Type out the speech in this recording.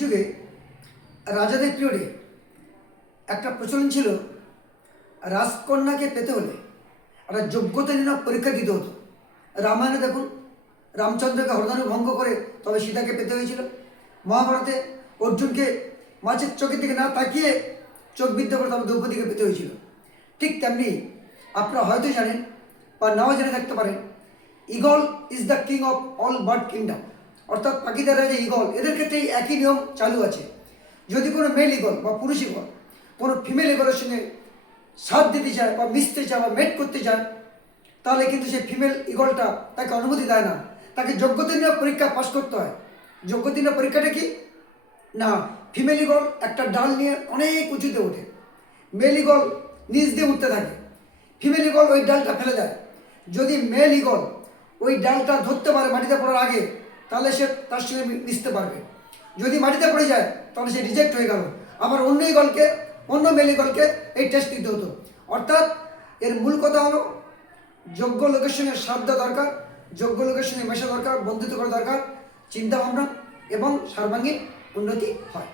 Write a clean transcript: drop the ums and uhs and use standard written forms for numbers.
যুগে রাজাদের পিরিয়ডে একটা প্রচলন ছিল, রাজকন্যাকে পেতে হলে একটা যোগ্যতা নির্ণয় পরীক্ষা দিতে হতো। রামায়ণে দেখুন, রামচন্দ্রকে হরধনু ভঙ্গ করে তবে সীতাকে পেতে হয়েছিল। মহাভারতে অর্জুনকে মাছের চোখের দিকে না তাকিয়ে চোখ বিদ্ধ করে তবে দ্রৌপদীকে পেতে হয়েছিল। ঠিক তেমনি আপনারা হয়তো জানেন বা নাও জেনে থাকতে পারেন, eagle is the king of all bird kingdom, অর্থাৎ পাখিদের রাজা ঈগল। এদের ক্ষেত্রেই একই নিয়ম চালু আছে। যদি কোনো মেল ঈগল বা পুরুষ ঈগল কোনো ফিমেল ঈগলের সঙ্গে সাথ দিতে চায় বা মিশতে চায় বা মেট করতে চায়, তাহলে কিন্তু সেই ফিমেল ঈগলটা তাকে অনুমতি দেয় না, তাকে যোগ্যতা নিয়ে পরীক্ষা পাস করতে হয়। যোগ্যতা নিয়ে পরীক্ষাটা কি না, ফিমেল ঈগল একটা ডাল নিয়ে অনেক উঁচুতে ওঠে, মেল ঈগল নিচ দিয়ে উঠতে থাকে, ফিমেল ঈগল ওই ডালটা ফেলে দেয়। যদি মেল ঈগল ওই ডালটা ধরতে পারে মাটিতে পড়ার আগে, তাহলে সে তার সঙ্গে মিশতে পারবে। যদি মাটিতে পড়ে যায় তাহলে সে রিজেক্ট হয়ে গেল। আবার অন্য মেল ঈগলকে এই টেস্ট দিতে হতো। অর্থাৎ এর মূল কথা হলো, যোগ্য লোকের সঙ্গে সাথ দেওয়া দরকার, যোগ্য লোকের সঙ্গে মেশা দরকার, বন্ধুত্ব করা দরকার, চিন্তা ভাবনা এবং সর্বাঙ্গীন উন্নতি হয়।